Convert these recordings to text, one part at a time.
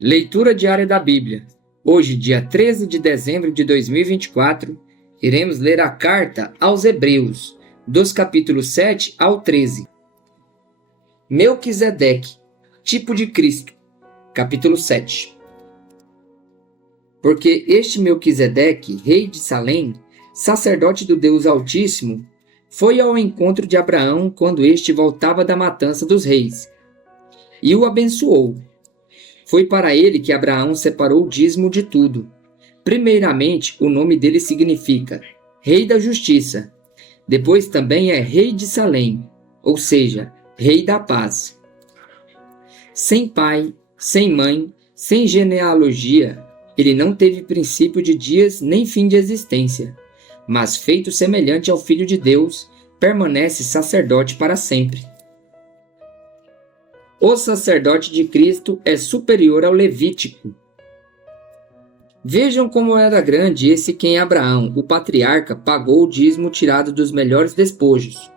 Leitura diária da Bíblia. Hoje, dia 13 de dezembro de 2024, iremos ler a carta aos Hebreus, dos capítulos 7 ao 13. Melquisedeque, tipo de Cristo, capítulo 7. Porque este Melquisedeque, rei de Salém, sacerdote do Deus Altíssimo, foi ao encontro de Abraão quando este voltava da matança dos reis, e o abençoou. Foi para ele que Abraão separou o dízimo de tudo. Primeiramente, o nome dele significa Rei da Justiça. Depois também é Rei de Salém, ou seja, Rei da Paz. Sem pai, sem mãe, sem genealogia, ele não teve princípio de dias nem fim de existência, mas feito semelhante ao Filho de Deus, permanece sacerdote para sempre. O sacerdote de Cristo é superior ao levítico. Vejam como era grande esse quem Abraão, o patriarca, pagou o dízimo tirado dos melhores despojos.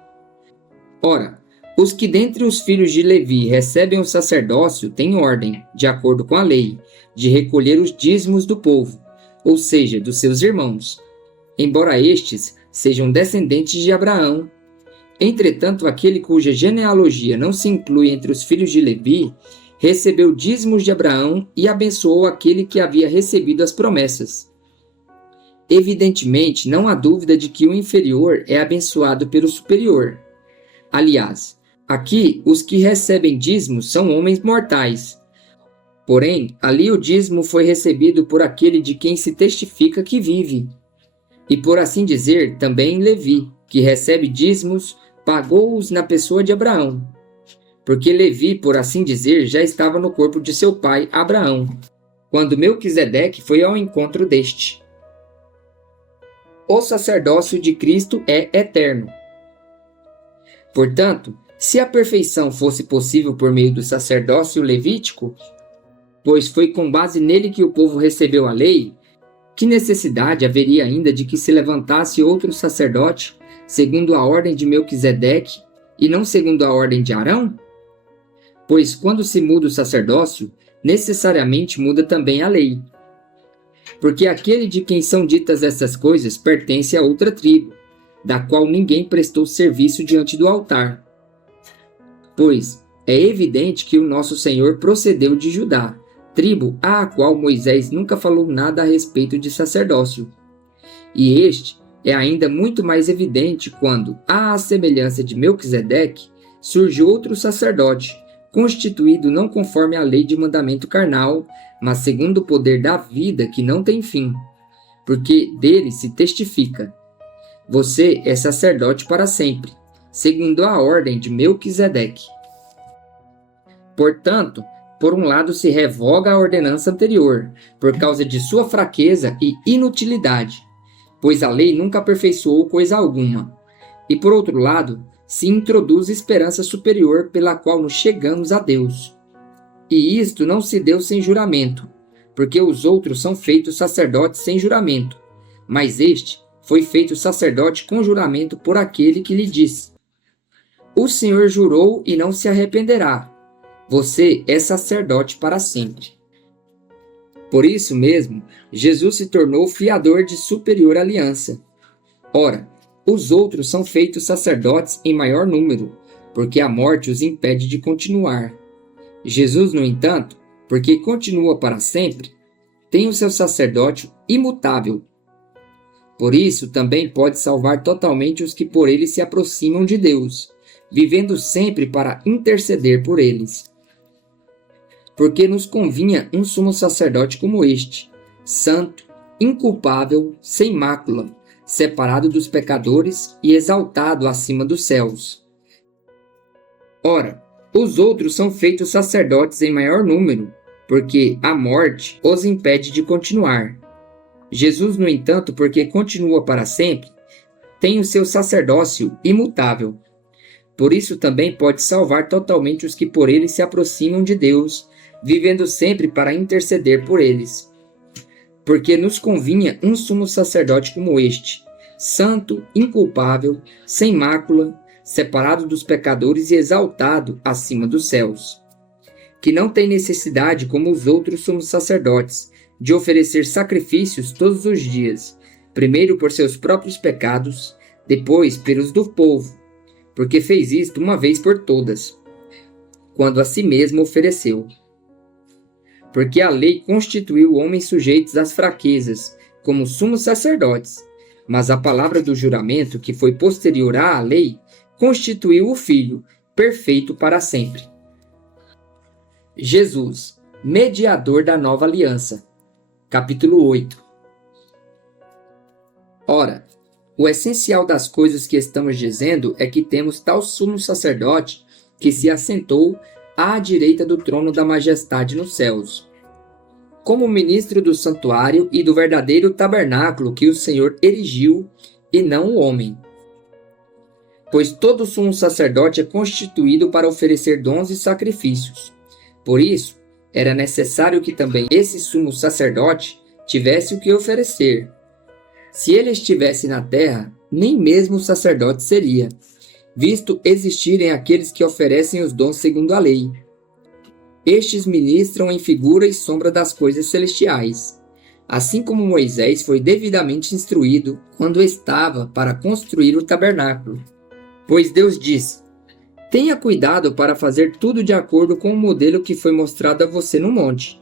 Ora, os que dentre os filhos de Levi recebem o sacerdócio têm ordem, de acordo com a lei, de recolher os dízimos do povo, ou seja, dos seus irmãos, embora estes sejam descendentes de Abraão. Entretanto, aquele cuja genealogia não se inclui entre os filhos de Levi, recebeu dízimos de Abraão e abençoou aquele que havia recebido as promessas. Evidentemente, não há dúvida de que o inferior é abençoado pelo superior. Aliás, aqui os que recebem dízimos são homens mortais. Porém, ali o dízimo foi recebido por aquele de quem se testifica que vive. E por assim dizer, também Levi, que recebe dízimos, pagou-os na pessoa de Abraão, porque Levi, por assim dizer, já estava no corpo de seu pai Abraão, quando Melquisedeque foi ao encontro deste. O sacerdócio de Cristo é eterno. Portanto, se a perfeição fosse possível por meio do sacerdócio levítico, pois foi com base nele que o povo recebeu a lei, que necessidade haveria ainda de que se levantasse outro sacerdote segundo a ordem de Melquisedeque e não segundo a ordem de Arão? Pois quando se muda o sacerdócio, necessariamente muda também a lei. Porque aquele de quem são ditas essas coisas pertence a outra tribo, da qual ninguém prestou serviço diante do altar. Pois é evidente que o nosso Senhor procedeu de Judá, tribo à qual Moisés nunca falou nada a respeito de sacerdócio. E este é ainda muito mais evidente quando, à semelhança de Melquisedeque, surge outro sacerdote, constituído não conforme a lei de mandamento carnal, mas segundo o poder da vida que não tem fim, porque dele se testifica: você é sacerdote para sempre, segundo a ordem de Melquisedeque. Portanto, por um lado se revoga a ordenança anterior, por causa de sua fraqueza e inutilidade, pois a lei nunca aperfeiçoou coisa alguma. E por outro lado, se introduz esperança superior pela qual nos chegamos a Deus. E isto não se deu sem juramento, porque os outros são feitos sacerdotes sem juramento, mas este foi feito sacerdote com juramento por aquele que lhe disse: o Senhor jurou e não se arrependerá. Você é sacerdote para sempre. Por isso mesmo, Jesus se tornou fiador de superior aliança. Ora, os outros são feitos sacerdotes em maior número, porque a morte os impede de continuar. Jesus, no entanto, porque continua para sempre, tem o seu sacerdócio imutável. Por isso também pode salvar totalmente os que por ele se aproximam de Deus, vivendo sempre para interceder por eles. Porque nos convinha um sumo sacerdote como este, santo, inculpável, sem mácula, separado dos pecadores e exaltado acima dos céus. Ora, os outros são feitos sacerdotes em maior número, porque a morte os impede de continuar. Jesus, no entanto, porque continua para sempre, tem o seu sacerdócio imutável. Por isso também pode salvar totalmente os que por ele se aproximam de Deus, vivendo sempre para interceder por eles. Porque nos convinha um sumo sacerdote como este, santo, inculpável, sem mácula, separado dos pecadores e exaltado acima dos céus. que não tem necessidade, como os outros sumos sacerdotes, de oferecer sacrifícios todos os dias, primeiro por seus próprios pecados, depois pelos do povo, porque fez isto uma vez por todas, quando a si mesmo ofereceu. Porque a lei constituiu homens sujeitos às fraquezas, como sumos sacerdotes, mas a palavra do juramento, que foi posterior à lei, constituiu o Filho, perfeito para sempre. Jesus, mediador da nova aliança. Capítulo 8. Ora, o essencial das coisas que estamos dizendo é que temos tal sumo sacerdote que se assentou à direita do trono da majestade nos céus, como ministro do santuário e do verdadeiro tabernáculo que o Senhor erigiu, e não o homem. Pois todo sumo sacerdote é constituído para oferecer dons e sacrifícios. Por isso, era necessário que também esse sumo sacerdote tivesse o que oferecer. Se ele estivesse na terra, nem mesmo sacerdote seria, visto existirem aqueles que oferecem os dons segundo a lei. Estes ministram em figura e sombra das coisas celestiais, assim como Moisés foi devidamente instruído quando estava para construir o tabernáculo. Pois Deus disse: tenha cuidado para fazer tudo de acordo com o modelo que foi mostrado a você no monte.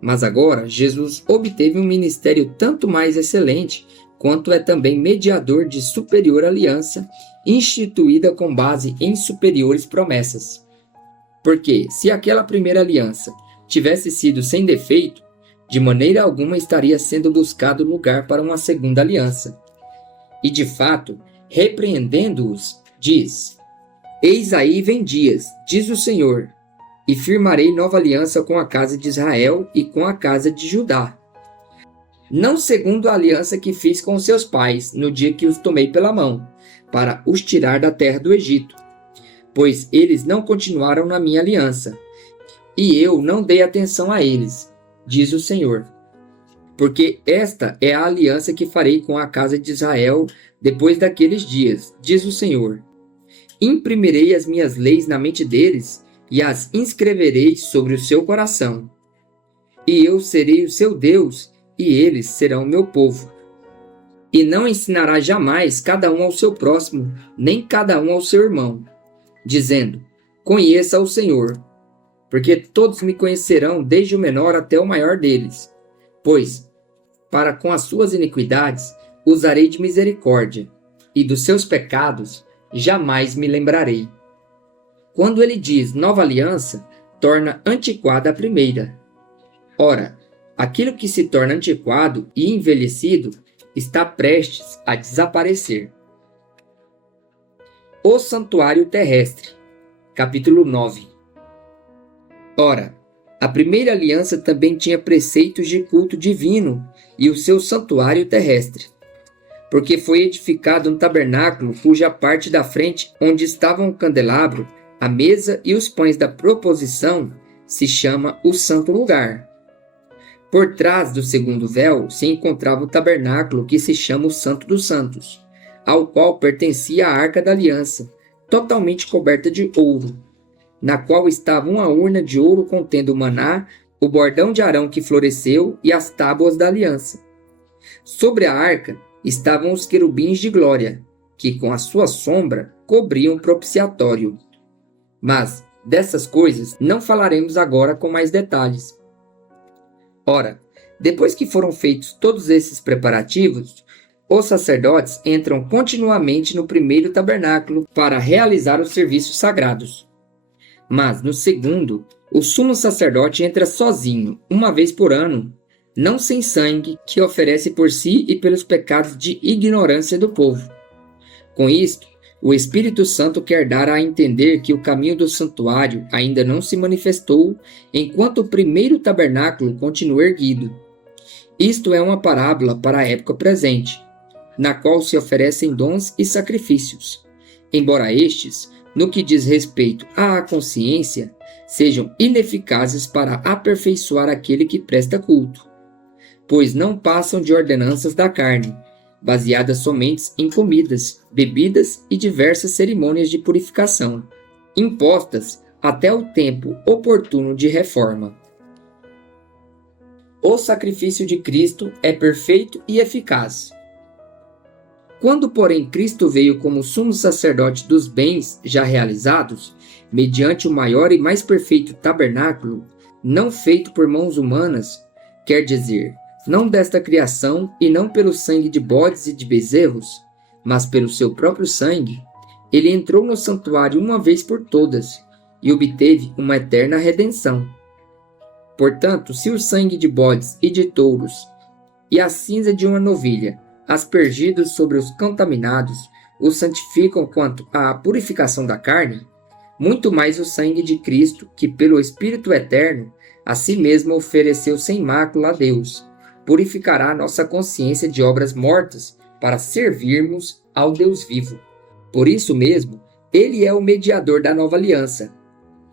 Mas agora Jesus obteve um ministério tanto mais excelente, quanto é também mediador de superior aliança, instituída com base em superiores promessas. Porque, se aquela primeira aliança tivesse sido sem defeito, de maneira alguma estaria sendo buscado lugar para uma segunda aliança. E de fato, repreendendo-os, diz: eis aí vem dias, diz o Senhor, e firmarei nova aliança com a casa de Israel e com a casa de Judá. Não segundo a aliança que fiz com seus pais, no dia que os tomei pela mão, para os tirar da terra do Egito, pois eles não continuaram na minha aliança, e eu não dei atenção a eles, diz o Senhor. Porque esta é a aliança que farei com a casa de Israel depois daqueles dias, diz o Senhor. Imprimirei as minhas leis na mente deles e as inscreverei sobre o seu coração. E eu serei o seu Deus, e eles serão meu povo. E não ensinará jamais cada um ao seu próximo, nem cada um ao seu irmão, dizendo: conheça o Senhor, porque todos me conhecerão, desde o menor até o maior deles. Pois, para com as suas iniquidades, usarei de misericórdia, e dos seus pecados jamais me lembrarei. Quando ele diz nova aliança, torna antiquada a primeira. Ora, aquilo que se torna antiquado e envelhecido está prestes a desaparecer. O santuário terrestre. Capítulo 9. Ora, a primeira aliança também tinha preceitos de culto divino e o seu santuário terrestre, porque foi edificado um tabernáculo cuja parte da frente, onde estavam o candelabro, a mesa e os pães da proposição, se chama o Santo Lugar. Por trás do segundo véu se encontrava o tabernáculo que se chama o Santo dos Santos, ao qual pertencia a Arca da Aliança, totalmente coberta de ouro, na qual estava uma urna de ouro contendo o maná, o bordão de Arão que floresceu e as tábuas da aliança. Sobre a arca estavam os querubins de glória, que com a sua sombra cobriam o propiciatório. Mas dessas coisas não falaremos agora com mais detalhes. Ora, depois que foram feitos todos esses preparativos, os sacerdotes entram continuamente no primeiro tabernáculo para realizar os serviços sagrados. Mas no segundo, o sumo sacerdote entra sozinho, uma vez por ano, não sem sangue, que oferece por si e pelos pecados de ignorância do povo. Com isto, o Espírito Santo quer dar a entender que o caminho do santuário ainda não se manifestou, enquanto o primeiro tabernáculo continua erguido. Isto é uma parábola para a época presente, na qual se oferecem dons e sacrifícios, embora estes, no que diz respeito à consciência, sejam ineficazes para aperfeiçoar aquele que presta culto, pois não passam de ordenanças da carne, baseadas somente em comidas, bebidas e diversas cerimônias de purificação, impostas até o tempo oportuno de reforma. O sacrifício de Cristo é perfeito e eficaz. Quando, porém, Cristo veio como sumo sacerdote dos bens já realizados, mediante o maior e mais perfeito tabernáculo, não feito por mãos humanas, quer dizer, não desta criação e não pelo sangue de bodes e de bezerros, mas pelo seu próprio sangue, ele entrou no santuário uma vez por todas e obteve uma eterna redenção. Portanto, se o sangue de bodes e de touros e a cinza de uma novilha, aspergidos sobre os contaminados, os santificam quanto à purificação da carne, muito mais o sangue de Cristo, que pelo Espírito Eterno a si mesmo ofereceu sem mácula a Deus, purificará nossa consciência de obras mortas para servirmos ao Deus vivo. Por isso mesmo, ele é o mediador da nova aliança,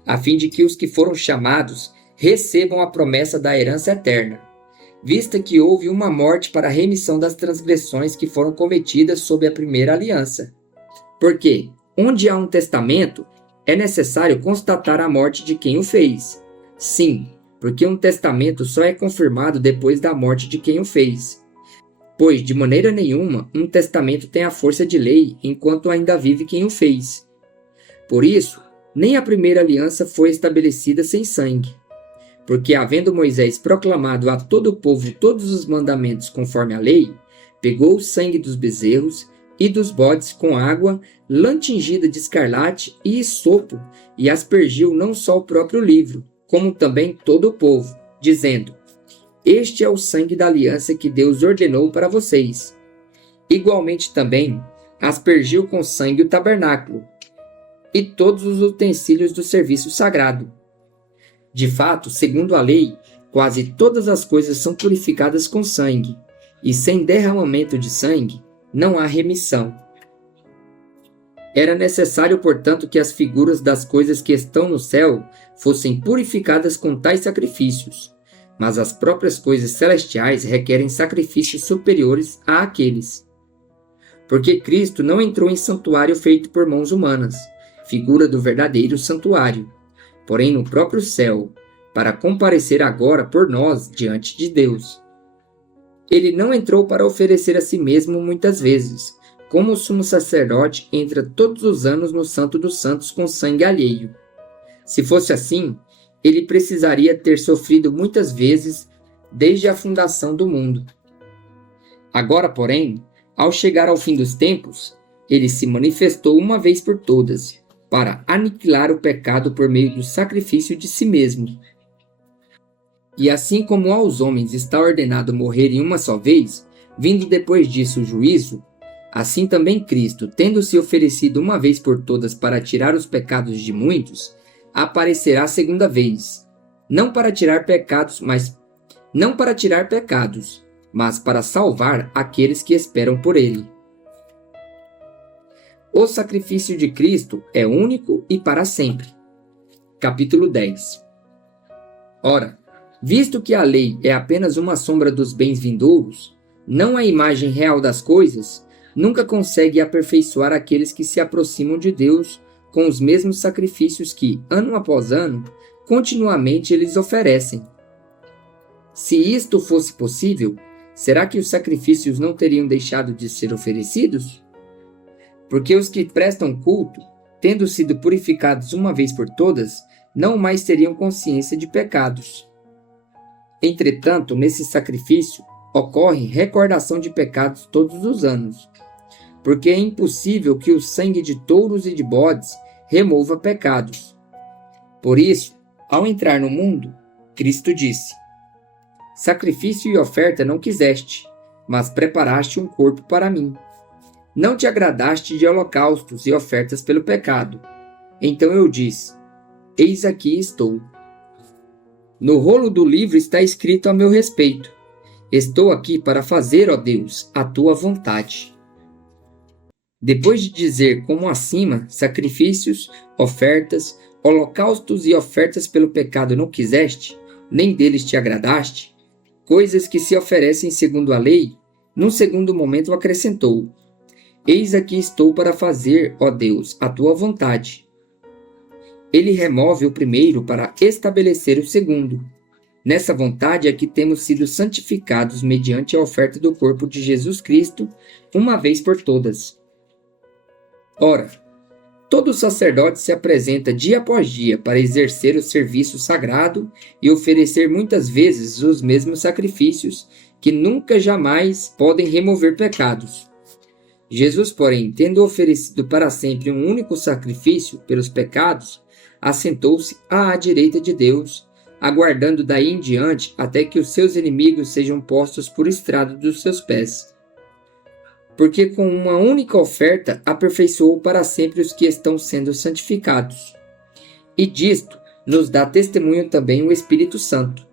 a fim de que os que foram chamados recebam a promessa da herança eterna, vista que houve uma morte para a remissão das transgressões que foram cometidas sob a primeira aliança. Porque, onde há um testamento, é necessário constatar a morte de quem o fez. Sim, porque um testamento só é confirmado depois da morte de quem o fez. Pois, de maneira nenhuma, um testamento tem a força de lei enquanto ainda vive quem o fez. Por isso, nem a primeira aliança foi estabelecida sem sangue. Porque, havendo Moisés proclamado a todo o povo todos os mandamentos conforme a lei, pegou o sangue dos bezerros e dos bodes com água, lã tingida de escarlate e hisopo, e aspergiu não só o próprio livro, como também todo o povo, dizendo: Este é o sangue da aliança que Deus ordenou para vocês. Igualmente também, aspergiu com sangue o tabernáculo e todos os utensílios do serviço sagrado. De fato, segundo a lei, quase todas as coisas são purificadas com sangue, e sem derramamento de sangue não há remissão. Era necessário, portanto, que as figuras das coisas que estão no céu fossem purificadas com tais sacrifícios, mas as próprias coisas celestiais requerem sacrifícios superiores àqueles. Porque Cristo não entrou em santuário feito por mãos humanas, figura do verdadeiro santuário, porém no próprio céu, para comparecer agora por nós diante de Deus. Ele não entrou para oferecer a si mesmo muitas vezes, como o sumo sacerdote entra todos os anos no Santo dos Santos com sangue alheio. Se fosse assim, ele precisaria ter sofrido muitas vezes desde a fundação do mundo. Agora, porém, ao chegar ao fim dos tempos, ele se manifestou uma vez por todas, para aniquilar o pecado por meio do sacrifício de si mesmo. E assim como aos homens está ordenado morrer em uma só vez, vindo depois disso o juízo, assim também Cristo, tendo se oferecido uma vez por todas para tirar os pecados de muitos, aparecerá segunda vez, não para tirar pecados, mas para salvar aqueles que esperam por ele. O sacrifício de Cristo é único e para sempre. Capítulo 10. Ora, visto que a lei é apenas uma sombra dos bens vindouros, não a imagem real das coisas, nunca consegue aperfeiçoar aqueles que se aproximam de Deus com os mesmos sacrifícios que, ano após ano, continuamente eles oferecem. Se isto fosse possível, será que os sacrifícios não teriam deixado de ser oferecidos? Porque os que prestam culto, tendo sido purificados uma vez por todas, não mais teriam consciência de pecados. Entretanto, nesse sacrifício, ocorre recordação de pecados todos os anos, porque é impossível que o sangue de touros e de bodes remova pecados. Por isso, ao entrar no mundo, Cristo disse: Sacrifício e oferta não quiseste, mas preparaste um corpo para mim. Não te agradaste de holocaustos e ofertas pelo pecado. Então eu disse: Eis aqui estou. No rolo do livro está escrito a meu respeito: Estou aqui para fazer, ó Deus, a tua vontade. Depois de dizer como acima, sacrifícios, ofertas, holocaustos e ofertas pelo pecado não quiseste, nem deles te agradaste, coisas que se oferecem segundo a lei, num segundo momento acrescentou: Eis aqui estou para fazer, ó Deus, a tua vontade. ele remove o primeiro para estabelecer o segundo. Nessa vontade é que temos sido santificados mediante a oferta do corpo de Jesus Cristo, uma vez por todas. Ora, todo sacerdote se apresenta dia após dia para exercer o serviço sagrado e oferecer muitas vezes os mesmos sacrifícios, que nunca jamais podem remover pecados. Jesus, porém, tendo oferecido para sempre um único sacrifício pelos pecados, assentou-se à direita de Deus, aguardando daí em diante até que os seus inimigos sejam postos por estrado dos seus pés. Porque com uma única oferta aperfeiçoou para sempre os que estão sendo santificados. E disto nos dá testemunho também o Espírito Santo.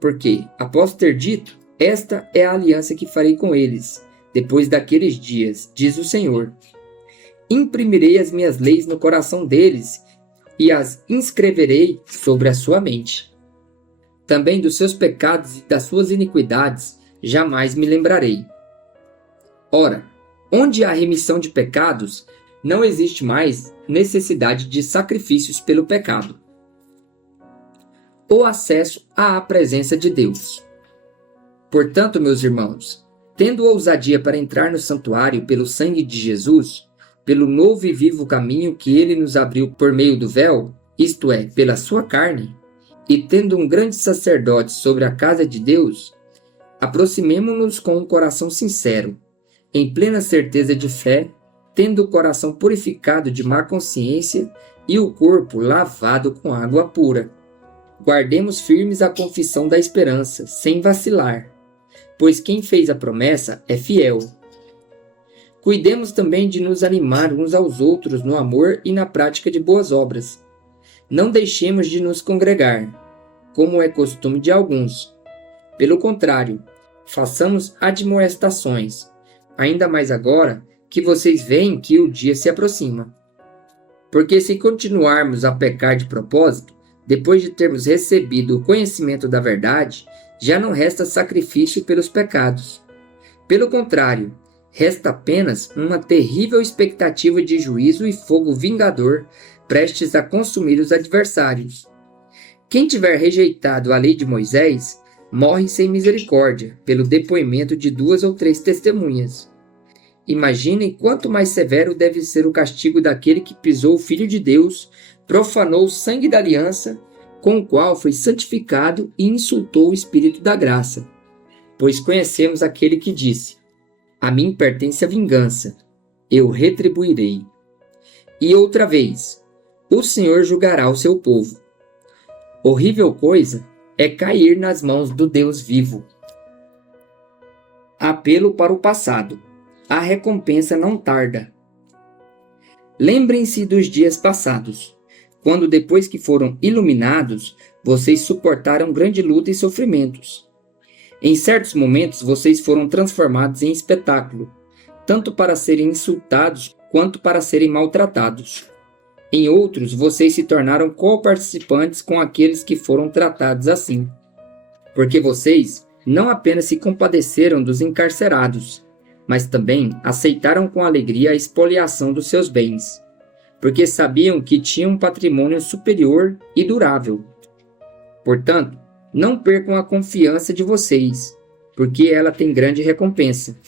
Porque, após ter dito, esta é a aliança que farei com eles, depois daqueles dias, diz o Senhor. Imprimirei as minhas leis no coração deles e as inscreverei sobre a sua mente. Também dos seus pecados e das suas iniquidades jamais me lembrarei. Ora, onde há remissão de pecados, não existe mais necessidade de sacrifícios pelo pecado. O acesso à presença de Deus. Portanto, meus irmãos, tendo ousadia para entrar no santuário pelo sangue de Jesus, pelo novo e vivo caminho que ele nos abriu por meio do véu, isto é, pela sua carne, e tendo um grande sacerdote sobre a casa de Deus, aproximemo-nos com um coração sincero, em plena certeza de fé, tendo o coração purificado de má consciência e o corpo lavado com água pura. Guardemos firmes a confissão da esperança, sem vacilar, pois quem fez a promessa é fiel. Cuidemos também de nos animar uns aos outros no amor e na prática de boas obras. Não deixemos de nos congregar, como é costume de alguns. Pelo contrário, façamos admoestações, ainda mais agora que vocês veem que o dia se aproxima. Porque se continuarmos a pecar de propósito, depois de termos recebido o conhecimento da verdade, já não resta sacrifício pelos pecados. Pelo contrário, resta apenas uma terrível expectativa de juízo e fogo vingador, prestes a consumir os adversários. Quem tiver rejeitado a lei de Moisés, morre sem misericórdia, pelo depoimento de 2 ou 3 testemunhas. Imaginem quanto mais severo deve ser o castigo daquele que pisou o Filho de Deus, profanou o sangue da aliança, com o qual foi santificado e insultou o Espírito da graça. Pois conhecemos aquele que disse: a mim pertence a vingança, eu retribuirei. E outra vez, o Senhor julgará o seu povo. Horrível coisa é cair nas mãos do Deus vivo. Apelo para o passado. A recompensa não tarda. Lembrem-se dos dias passados, quando depois que foram iluminados, vocês suportaram grande luta e sofrimentos. Em certos momentos vocês foram transformados em espetáculo, tanto para serem insultados quanto para serem maltratados. Em outros, vocês se tornaram co-participantes com aqueles que foram tratados assim. Porque vocês não apenas se compadeceram dos encarcerados, mas também aceitaram com alegria a expoliação dos seus bens, porque sabiam que tinham um patrimônio superior e durável. Portanto, não percam a confiança de vocês, porque ela tem grande recompensa.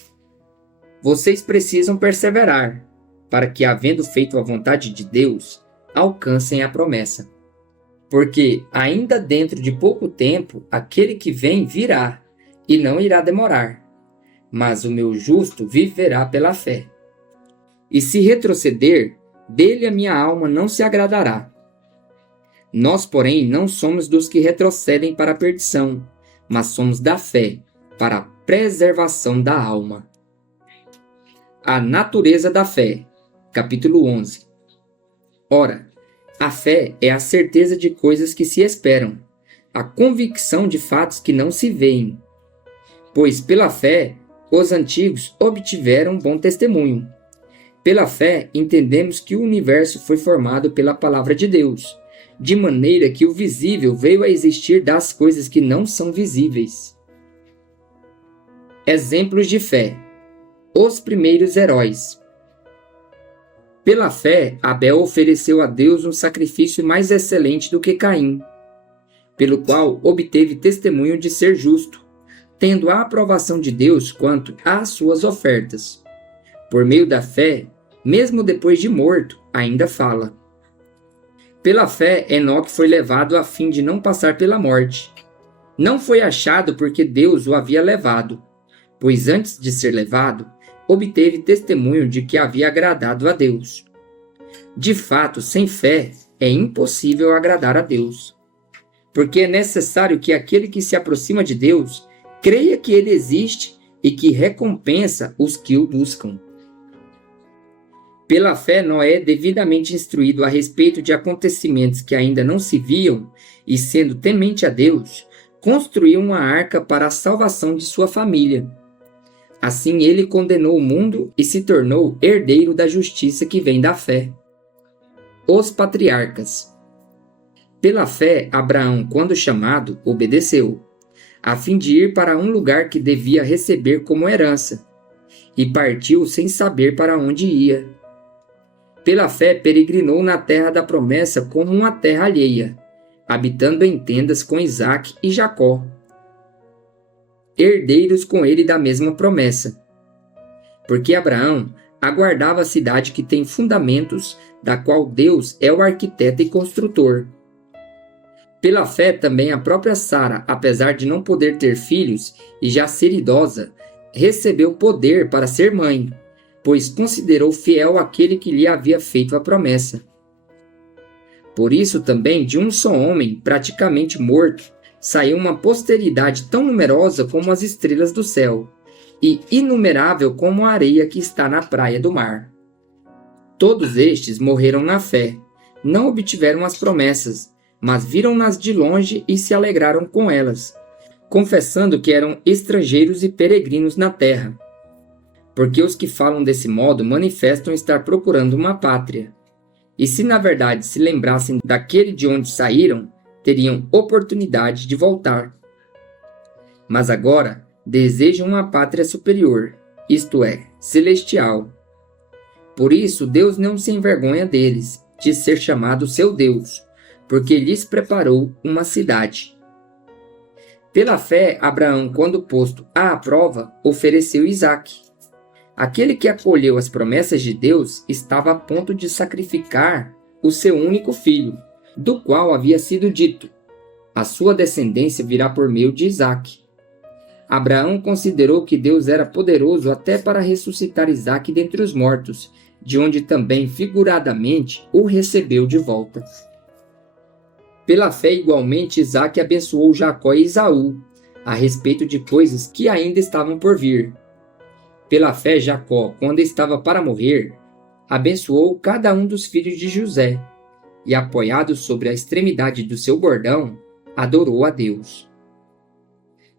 Vocês precisam perseverar, para que, havendo feito a vontade de Deus, alcancem a promessa. Porque, ainda dentro de pouco tempo, aquele que vem virá, e não irá demorar. Mas o meu justo viverá pela fé. E se retroceder, dele a minha alma não se agradará. Nós, porém, não somos dos que retrocedem para a perdição, mas somos da fé, para a preservação da alma. A natureza da fé. Capítulo 11. Ora, a fé é a certeza de coisas que se esperam, a convicção de fatos que não se veem. Pois pela fé, os antigos obtiveram bom testemunho. Pela fé, entendemos que o universo foi formado pela palavra de Deus, de maneira que o visível veio a existir das coisas que não são visíveis. Exemplos de fé. Os primeiros heróis. Pela fé, Abel ofereceu a Deus um sacrifício mais excelente do que Caim, pelo qual obteve testemunho de ser justo, tendo a aprovação de Deus quanto às suas ofertas. Por meio da fé, mesmo depois de morto, ainda fala. Pela fé, Enoque foi levado a fim de não passar pela morte. Não foi achado porque Deus o havia levado, pois antes de ser levado, obteve testemunho de que havia agradado a Deus. De fato, sem fé, é impossível agradar a Deus, porque é necessário que aquele que se aproxima de Deus creia que ele existe e que recompensa os que o buscam. Pela fé, Noé, devidamente instruído a respeito de acontecimentos que ainda não se viam, e sendo temente a Deus, construiu uma arca para a salvação de sua família. Assim ele condenou o mundo e se tornou herdeiro da justiça que vem da fé. Os patriarcas. Pela fé, Abraão, quando chamado, obedeceu, a fim de ir para um lugar que devia receber como herança, e partiu sem saber para onde ia. Pela fé, peregrinou na terra da promessa como uma terra alheia, habitando em tendas com Isaque e Jacó, herdeiros com ele da mesma promessa. Porque Abraão aguardava a cidade que tem fundamentos, da qual Deus é o arquiteto e construtor. Pela fé também a própria Sara, apesar de não poder ter filhos e já ser idosa, recebeu poder para ser mãe, pois considerou fiel aquele que lhe havia feito a promessa. Por isso também de um só homem, praticamente morto, saiu uma posteridade tão numerosa como as estrelas do céu, e inumerável como a areia que está na praia do mar. Todos estes morreram na fé, não obtiveram as promessas, mas viram-nas de longe e se alegraram com elas, confessando que eram estrangeiros e peregrinos na terra. Porque os que falam desse modo manifestam estar procurando uma pátria. E se na verdade se lembrassem daquele de onde saíram, teriam oportunidade de voltar. Mas agora desejam uma pátria superior, isto é, celestial. Por isso Deus não se envergonha deles, de ser chamado seu Deus, porque lhes preparou uma cidade. Pela fé, Abraão, quando posto à prova, ofereceu Isaque. Aquele que acolheu as promessas de Deus estava a ponto de sacrificar o seu único filho, do qual havia sido dito: a sua descendência virá por meio de Isaque. Abraão considerou que Deus era poderoso até para ressuscitar Isaque dentre os mortos, de onde também figuradamente o recebeu de volta. Pela fé, igualmente, Isaque abençoou Jacó e Esaú, a respeito de coisas que ainda estavam por vir. Pela fé, Jacó, quando estava para morrer, abençoou cada um dos filhos de José, e, apoiado sobre a extremidade do seu bordão, adorou a Deus.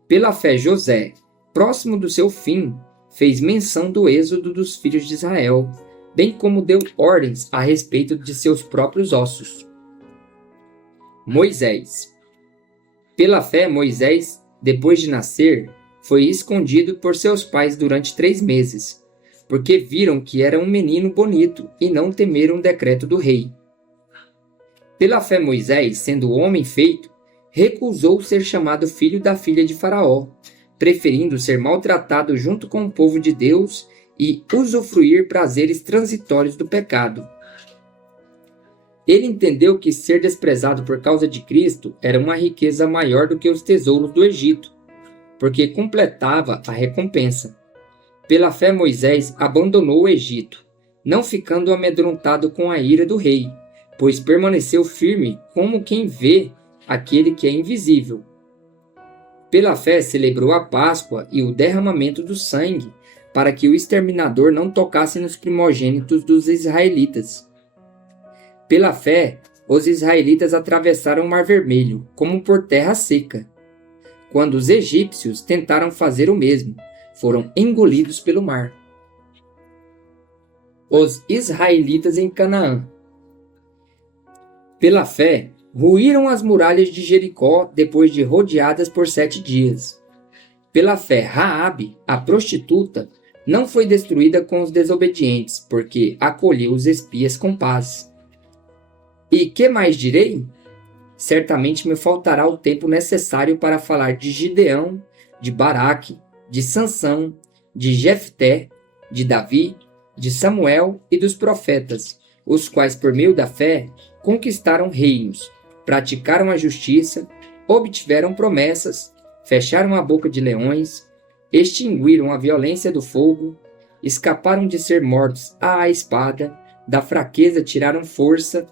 Pela fé, José, próximo do seu fim, fez menção do êxodo dos filhos de Israel, bem como deu ordens a respeito de seus próprios ossos. Moisés. Pela fé, Moisés, depois de nascer, foi escondido por seus pais durante 3 meses, porque viram que era um menino bonito e não temeram o decreto do rei. Pela fé, Moisés, sendo homem feito, recusou ser chamado filho da filha de Faraó, preferindo ser maltratado junto com o povo de Deus e usufruir prazeres transitórios do pecado. Ele entendeu que ser desprezado por causa de Cristo era uma riqueza maior do que os tesouros do Egito, porque completava a recompensa. Pela fé, Moisés abandonou o Egito, não ficando amedrontado com a ira do rei, pois permaneceu firme como quem vê aquele que é invisível. Pela fé, celebrou a Páscoa e o derramamento do sangue, para que o exterminador não tocasse nos primogênitos dos israelitas. Pela fé, os israelitas atravessaram o Mar Vermelho, como por terra seca. Quando os egípcios tentaram fazer o mesmo, foram engolidos pelo mar. Os israelitas em Canaã. Pela fé, ruíram as muralhas de Jericó depois de rodeadas por 7 dias. Pela fé, Raabe, a prostituta, não foi destruída com os desobedientes, porque acolheu os espias com paz. E que mais direi? Certamente me faltará o tempo necessário para falar de Gideão, de Baraque, de Sansão, de Jefté, de Davi, de Samuel e dos profetas, os quais por meio da fé conquistaram reinos, praticaram a justiça, obtiveram promessas, fecharam a boca de leões, extinguiram a violência do fogo, escaparam de ser mortos à espada, da fraqueza tiraram força,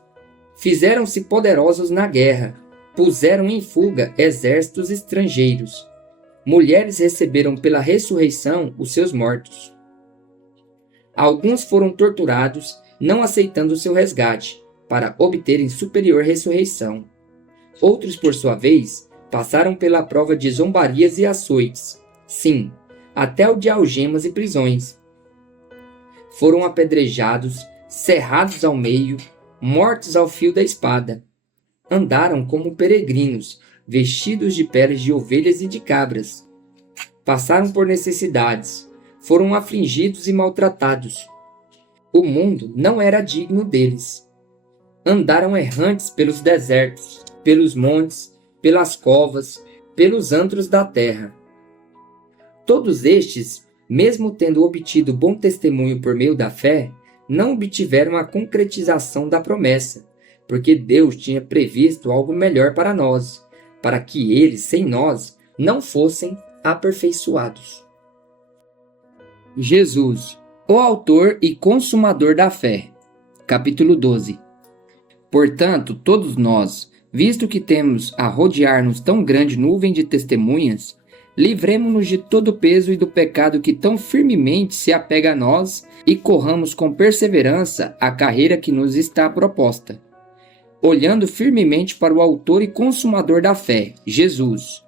fizeram-se poderosos na guerra, puseram em fuga exércitos estrangeiros. Mulheres receberam pela ressurreição os seus mortos. Alguns foram torturados, não aceitando seu resgate, para obterem superior ressurreição. Outros, por sua vez, passaram pela prova de zombarias e açoites, sim, até o de algemas e prisões. Foram apedrejados, cerrados ao meio, mortos ao fio da espada. Andaram como peregrinos, vestidos de peles de ovelhas e de cabras. Passaram por necessidades, foram afligidos e maltratados. O mundo não era digno deles. Andaram errantes pelos desertos, pelos montes, pelas covas, pelos antros da terra. Todos estes, mesmo tendo obtido bom testemunho por meio da fé, não obtiveram a concretização da promessa, porque Deus tinha previsto algo melhor para nós, para que eles, sem nós, não fossem aperfeiçoados. Jesus, o autor e consumador da fé. Capítulo 12. Portanto, todos nós, visto que temos a rodear-nos tão grande nuvem de testemunhas, livremo-nos de todo o peso e do pecado que tão firmemente se apega a nós e corramos com perseverança a carreira que nos está proposta, olhando firmemente para o autor e consumador da fé, Jesus,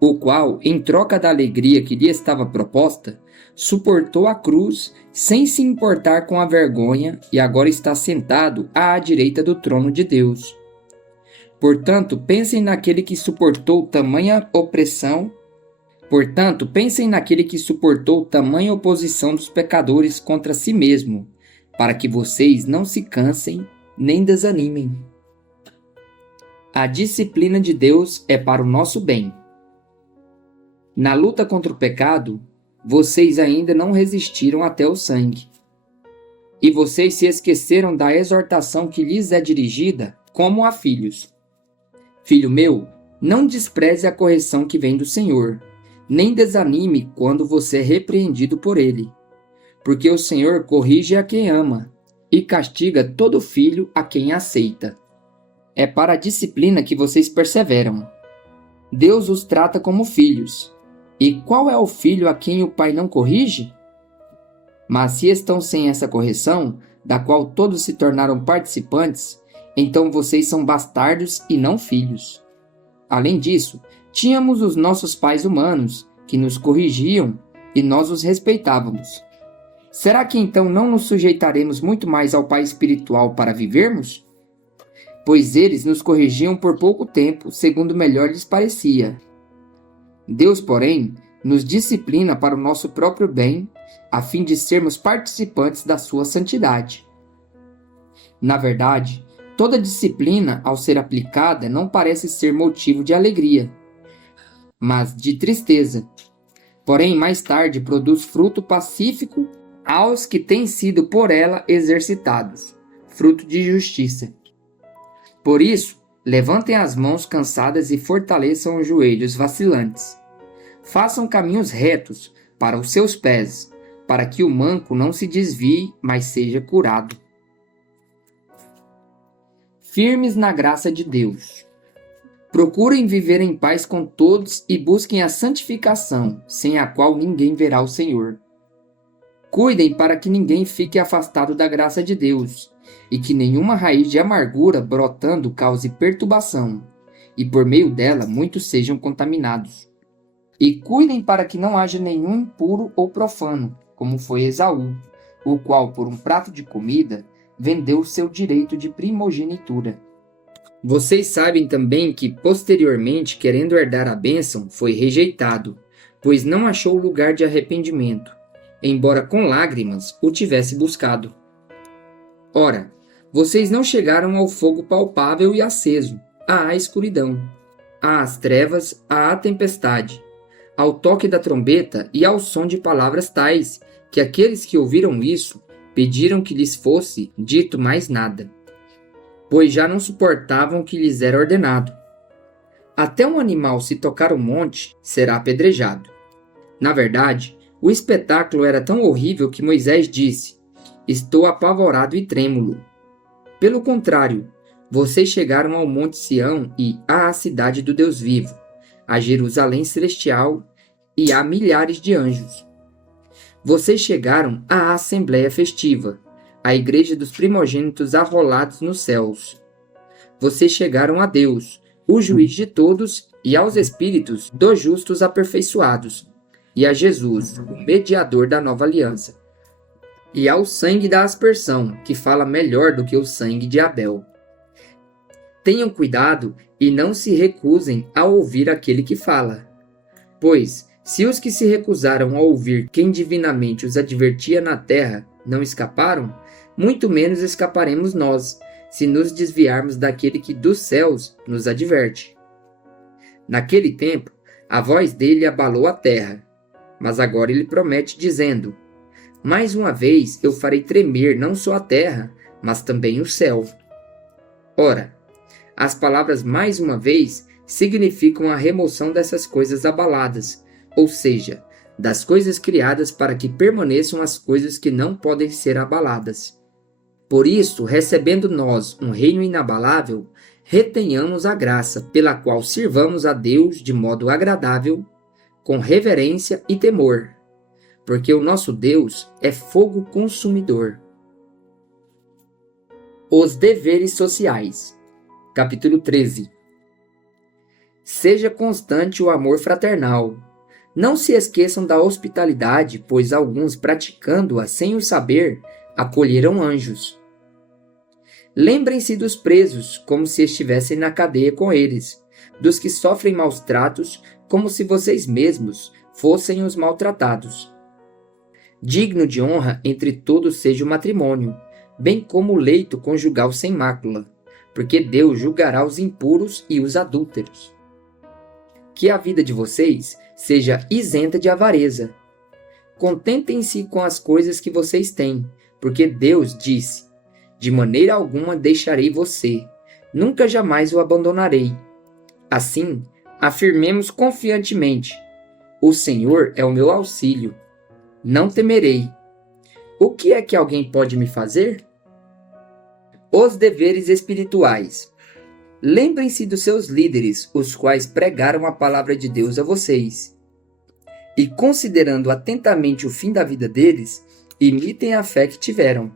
o qual, em troca da alegria que lhe estava proposta, suportou a cruz sem se importar com a vergonha e agora está sentado à direita do trono de Deus. Portanto, pensem naquele que suportou tamanha opressão. pensem naquele que suportou tamanha oposição dos pecadores contra si mesmo, para que vocês não se cansem nem desanimem. A disciplina de Deus é para o nosso bem. Na luta contra o pecado, vocês ainda não resistiram até o sangue. E vocês se esqueceram da exortação que lhes é dirigida como a filhos. Filho meu, não despreze a correção que vem do Senhor, nem desanime quando você é repreendido por ele. Porque o Senhor corrige a quem ama e castiga todo filho a quem aceita. É para a disciplina que vocês perseveram. Deus os trata como filhos. E qual é o filho a quem o pai não corrige? Mas se estão sem essa correção, da qual todos se tornaram participantes, então vocês são bastardos e não filhos. Além disso, tínhamos os nossos pais humanos, que nos corrigiam, e nós os respeitávamos. Será que então não nos sujeitaremos muito mais ao Pai espiritual para vivermos? Pois eles nos corrigiam por pouco tempo, segundo melhor lhes parecia. Deus, porém, nos disciplina para o nosso próprio bem, a fim de sermos participantes da sua santidade. Na verdade, toda disciplina, ao ser aplicada, não parece ser motivo de alegria, mas de tristeza. Porém, mais tarde produz fruto pacífico aos que têm sido por ela exercitados, fruto de justiça. Por isso, levantem as mãos cansadas e fortaleçam os joelhos vacilantes. Façam caminhos retos para os seus pés, para que o manco não se desvie, mas seja curado. Firmes na graça de Deus. Procurem viver em paz com todos e busquem a santificação, sem a qual ninguém verá o Senhor. Cuidem para que ninguém fique afastado da graça de Deus, e que nenhuma raiz de amargura brotando cause perturbação, e por meio dela muitos sejam contaminados. E cuidem para que não haja nenhum impuro ou profano, como foi Esaú, o qual, por um prato de comida, vendeu o seu direito de primogenitura. Vocês sabem também que, posteriormente, querendo herdar a bênção, foi rejeitado, pois não achou lugar de arrependimento, embora com lágrimas o tivesse buscado. Ora, vocês não chegaram ao fogo palpável e aceso, à escuridão, às trevas, à tempestade, ao toque da trombeta e ao som de palavras tais, que aqueles que ouviram isso pediram que lhes fosse dito mais nada, pois já não suportavam o que lhes era ordenado. Até um animal, se tocar o monte, será apedrejado. Na verdade, o espetáculo era tão horrível que Moisés disse: Estou apavorado e trêmulo. Pelo contrário, vocês chegaram ao Monte Sião e à cidade do Deus vivo, a Jerusalém celestial e a milhares de anjos. Vocês chegaram à Assembleia Festiva, a igreja dos primogênitos arrolados nos céus. Vocês chegaram a Deus, o juiz de todos, e aos espíritos dos justos aperfeiçoados, e a Jesus, o mediador da nova aliança, e ao sangue da aspersão, que fala melhor do que o sangue de Abel. Tenham cuidado e não se recusem a ouvir aquele que fala. Pois, se os que se recusaram a ouvir quem divinamente os advertia na terra não escaparam, muito menos escaparemos nós, se nos desviarmos daquele que dos céus nos adverte. Naquele tempo, a voz dele abalou a terra, mas agora ele promete, dizendo: Mais uma vez eu farei tremer não só a terra, mas também o céu. Ora, as palavras mais uma vez significam a remoção dessas coisas abaladas, ou seja, das coisas criadas para que permaneçam as coisas que não podem ser abaladas. Por isso, recebendo nós um reino inabalável, retenhamos a graça pela qual sirvamos a Deus de modo agradável, com reverência e temor, porque o nosso Deus é fogo consumidor. Os deveres sociais. Capítulo 13. Seja constante o amor fraternal. Não se esqueçam da hospitalidade, pois alguns, praticando-a sem o saber, acolheram anjos. Lembrem-se dos presos, como se estivessem na cadeia com eles, dos que sofrem maus tratos, como se vocês mesmos fossem os maltratados. Digno de honra entre todos seja o matrimônio, bem como o leito conjugal sem mácula, porque Deus julgará os impuros e os adúlteros. Que a vida de vocês seja isenta de avareza. Contentem-se com as coisas que vocês têm, porque Deus disse: De maneira alguma deixarei você, nunca jamais o abandonarei. Assim, afirmemos confiantemente: O Senhor é o meu auxílio. Não temerei. O que é que alguém pode me fazer? Os deveres espirituais. Lembrem-se dos seus líderes, os quais pregaram a palavra de Deus a vocês. E considerando atentamente o fim da vida deles, imitem a fé que tiveram.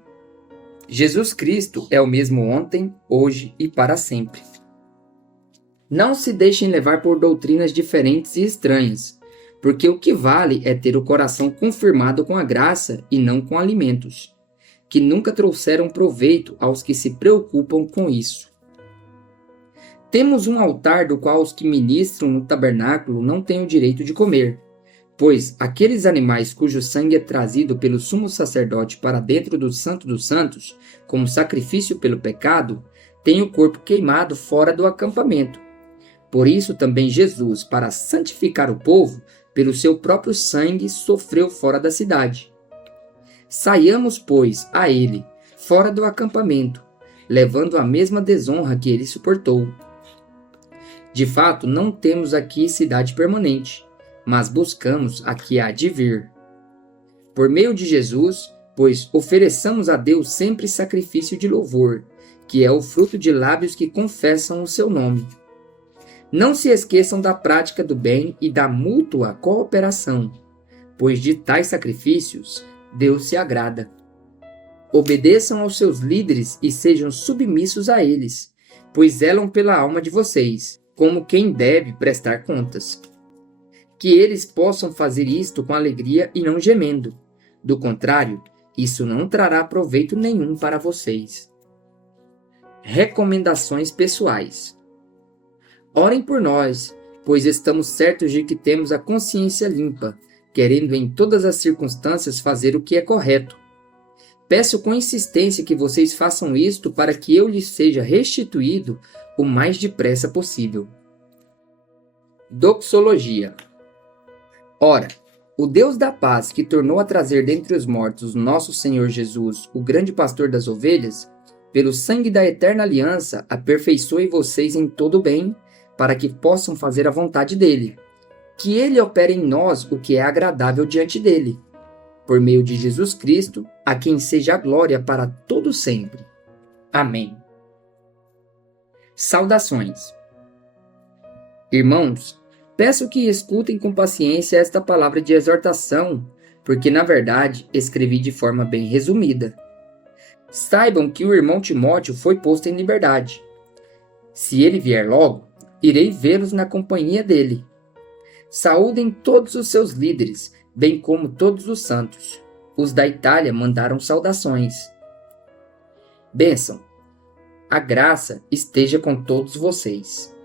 Jesus Cristo é o mesmo ontem, hoje e para sempre. Não se deixem levar por doutrinas diferentes e estranhas, porque o que vale é ter o coração confirmado com a graça e não com alimentos, que nunca trouxeram proveito aos que se preocupam com isso. Temos um altar do qual os que ministram no tabernáculo não têm o direito de comer, pois aqueles animais cujo sangue é trazido pelo sumo sacerdote para dentro do Santo dos Santos, como sacrifício pelo pecado, têm o corpo queimado fora do acampamento. Por isso também Jesus, para santificar o povo, pelo seu próprio sangue sofreu fora da cidade. Saiamos, pois, a ele, fora do acampamento, levando a mesma desonra que ele suportou. De fato, não temos aqui cidade permanente, mas buscamos a que há de vir. Por meio de Jesus, pois ofereçamos a Deus sempre sacrifício de louvor, que é o fruto de lábios que confessam o seu nome. Não se esqueçam da prática do bem e da mútua cooperação, pois de tais sacrifícios Deus se agrada. Obedeçam aos seus líderes e sejam submissos a eles, pois zelam pela alma de vocês, como quem deve prestar contas. Que eles possam fazer isto com alegria e não gemendo. Do contrário, isso não trará proveito nenhum para vocês. Recomendações pessoais. Orem por nós, pois estamos certos de que temos a consciência limpa, querendo em todas as circunstâncias fazer o que é correto. Peço com insistência que vocês façam isto para que eu lhes seja restituído o mais depressa possível. Doxologia. Ora, o Deus da paz, que tornou a trazer dentre os mortos nosso Senhor Jesus, o grande pastor das ovelhas, pelo sangue da eterna aliança, aperfeiçoe vocês em todo o bem, para que possam fazer a vontade dele. Que ele opere em nós o que é agradável diante dele. Por meio de Jesus Cristo, a quem seja a glória para todo sempre. Amém. Saudações. Irmãos, peço que escutem com paciência esta palavra de exortação, porque na verdade escrevi de forma bem resumida. Saibam que o irmão Timóteo foi posto em liberdade. Se ele vier logo, irei vê-los na companhia dele. Saúdem todos os seus líderes, bem como todos os santos. Os da Itália mandaram saudações. Bênção. A graça esteja com todos vocês.